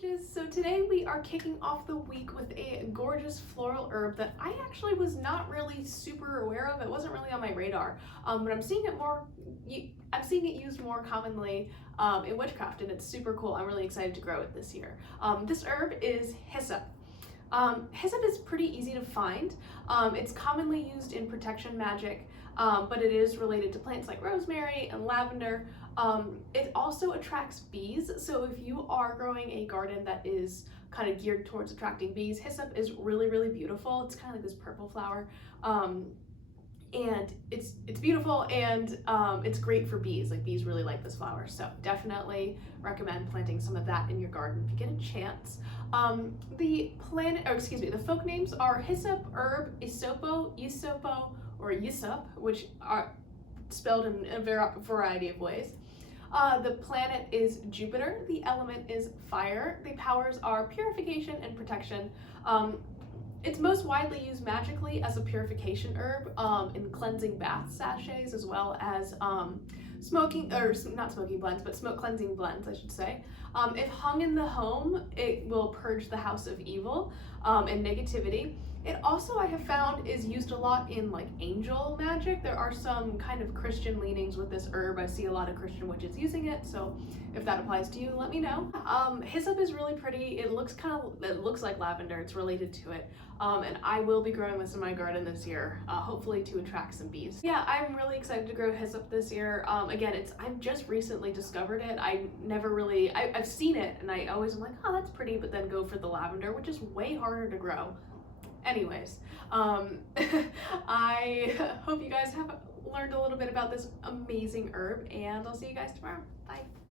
Hedges. So today we are kicking off the week with a gorgeous floral herb that I actually was not really super aware of. It wasn't really on my radar, but I'm seeing it more. I'm seeing it used more commonly in witchcraft, and it's super cool. I'm really excited to grow it this year. This herb is hyssop. Hyssop is pretty easy to find. It's commonly used in protection magic, but it is related to plants like rosemary and lavender. It also attracts bees, so if you are growing a garden that is kind of geared towards attracting bees, hyssop is really, really beautiful. It's kind of like this purple flower. And it's beautiful, and it's great for bees. Like, bees really like this flower, so definitely recommend planting some of that in your garden if you get a chance. The folk names are hyssop, herb, isopo, isopo, or Hyssop, which are spelled in a variety of ways. The planet is Jupiter. The element is fire. The powers are purification and protection. It's most widely used magically as a purification herb in cleansing bath sachets, as well as not smoking blends, but smoke cleansing blends, I should say. If hung in the home, it will purge the house of evil and negativity. It also, I have found, is used a lot in like angel magic. There are some kind of Christian leanings with this herb. I see a lot of Christian witches using it, so if that applies to you, let me know. Hyssop is really pretty. It looks like lavender. It's related to it. And I will be growing this in my garden this year, hopefully to attract some bees. Yeah, I'm really excited to grow hyssop this year. Again, I've just recently discovered it. I've seen it and I always am like, oh, that's pretty, but then go for the lavender, which is way harder to grow. Anyways, I hope you guys have learned a little bit about this amazing herb, and I'll see you guys tomorrow. Bye.